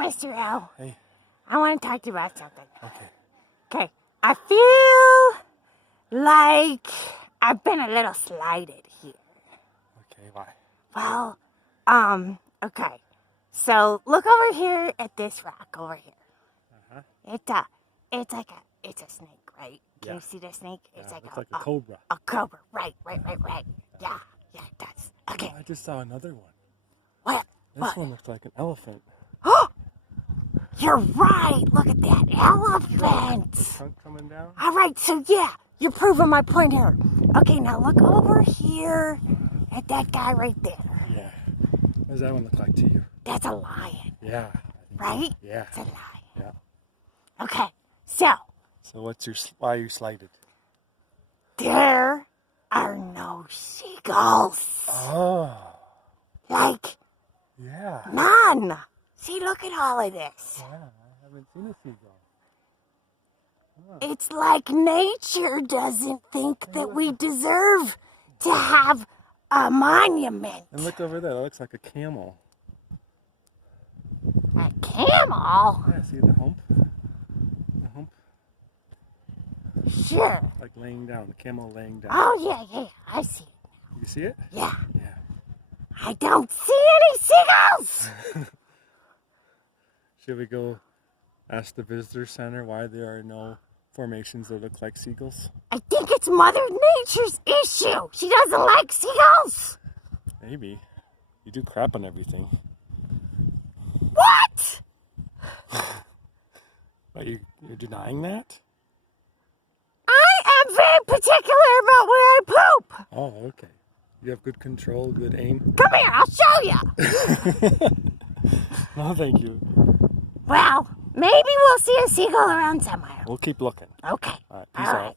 Mr. O. Hey. I want to talk to you about something. Okay. Okay. I feel like I've been a little slighted here. Okay, why? Well, okay. So look over here at this rock over here. Uh-huh. It's a snake, right? Can you see the snake? It's like a cobra. A cobra, right. Yeah, it does. Okay. Oh, I just saw another one. What? This one looks like an elephant. Oh! You're right! Look at that elephant! The trunk coming down? Alright, so yeah, you're proving my point here. Okay, now look over here at that guy right there. Yeah. What does that one look like to you? That's a lion. Yeah. Right? So. Yeah. It's a lion. Yeah. Okay, so. So why are you slighted? There are no seagulls. Oh. Like, yeah. none. See, look at all of this. Yeah, I haven't seen a seagull. Huh. It's like nature doesn't think that we deserve to have a monument. And look over there, that looks like a camel. A camel? Yeah, see the hump? The hump? Sure. Like laying down, the camel laying down. Oh, yeah, I see it. You see it? Yeah. Yeah. I don't see any seagulls! Should we go ask the visitor center why there are no formations that look like seagulls? I think it's Mother Nature's issue. She doesn't like seagulls. Maybe. You do crap on everything. What? But you're denying that? I am very particular about where I poop. Oh, okay. You have good control, good aim? Come here, I'll show you. No, thank you. Well, maybe we'll see a seagull around somewhere. We'll keep looking. Okay. All right, peace out.